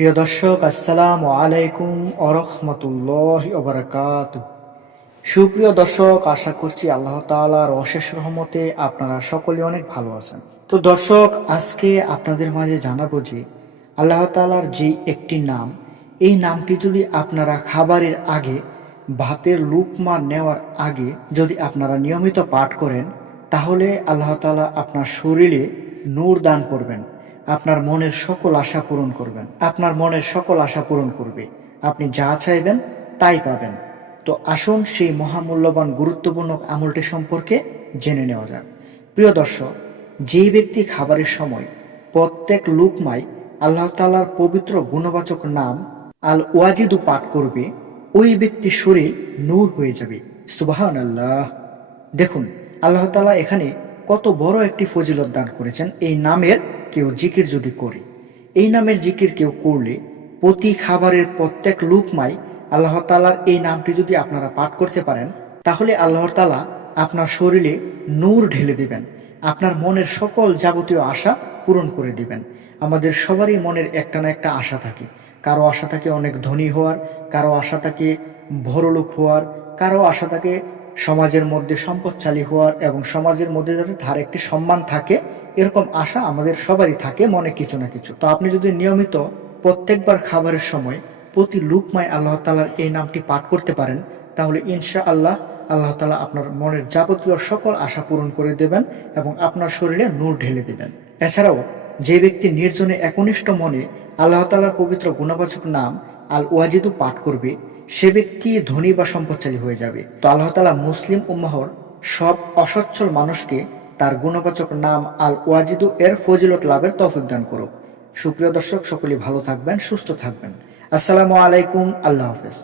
প্রিয় দর্শক, আসসালামু আলাইকুম ওরহমতুল্লাহি ওবারাকাতুহু। সুপ্রিয় দর্শক, আশা করছি আল্লাহ তাআলার অশেষ রহমতে আপনারা সকলে অনেক ভালো আছেন। তো দর্শক, আজকে আপনাদের মাঝে জানাবো যে আল্লাহ তাআলার যে একটি নাম, এই নামটি যদি আপনারা খাবারের আগে, ভাতের লুকমা নেওয়ার আগে যদি আপনারা নিয়মিত পাঠ করেন, তাহলে আল্লাহ তাআলা আপনার শরীরে নূর দান করবেন, আপনার মনের সকল আশা পূরণ করবেন, আপনার মনের সকল আশা পূরণ করবে, আপনি যা চাইবেন তাই পাবেন। তো আসুন সেই মহামূল্যবান গুরুত্বপূর্ণ আমলটি সম্পর্কে জেনে নেওয়া যাক। প্রিয় দর্শক, যেই ব্যক্তি খাবারের সময় প্রত্যেক লুকমায় আল্লাহ তাআলার পবিত্র গুণবাচক নাম আল ওয়াজিদু পাঠ করবে, ওই ব্যক্তির শরীর নূর হয়ে যাবে। সুবহানাল্লাহ। দেখুন, আল্লাহ তাআলা এখানে কত বড় একটি ফজিলত দান করেছেন। এই নামের কেউ জিকির যদি করে, এই নামের জিকির কেউ করলে, প্রতি খাবারের প্রত্যেক লুকমায় আল্লাহ তাআলার এই নামটি যদি আপনারা পাঠ করতে পারেন, তাহলে আল্লাহ তাআলা আপনার শরীরে নূর ঢেলে দিবেন, আপনার মনের সকল যাবতীয় আশা পূরণ করে দিবেন। আমাদের সবারই মনের একটা না একটা আশা থাকে। কারো আশা থাকে অনেক ধনী হওয়ার, কারো আশা থাকে বড়লোক হওয়ার, কারো আশা থাকে সমাজের মধ্যে সম্পদশালী হওয়ার, এবং সমাজের মধ্যে যাতে তার একটি সম্মান থাকে, এরকম আশা আমাদের সবারই থাকে মনে কিছু না কিছু। তো আপনি যদি নিয়মিত প্রত্যেকবার খাবারের সময় প্রতি লুকমায় আল্লাহ তাআলার এই নামটি পাঠ করতে পারেন, তাহলে ইনশাআল্লাহ আল্লাহ তাআলা আপনার মনের যাবতীয় সকল আশা পূরণ করে দেবেন এবং আপনার শরীরে নূর ঢেলে দেবেন। এছাড়াও যে ব্যক্তি নির্জনে একনিষ্ঠ মনে আল্লাহ তাআলার পবিত্র গুণবাচক নাম আল ওয়াজিদু পাঠ করবে, সে ব্যক্তি ধনী বা সম্পদশালী হয়ে যাবে। তো আল্লাহ তাআলা মুসলিম উম্মাহর সব অসচ্ছল মানুষকে তার গুণবাচক নাম আল ওয়াজিদু এর ফজিলত লাভের তৌফিক দান করুক। সুপ্রিয় দর্শক, সকলে ভালো থাকবেন, সুস্থ থাকবেন। আসসালামু আলাইকুম। আল্লাহ হাফেজ।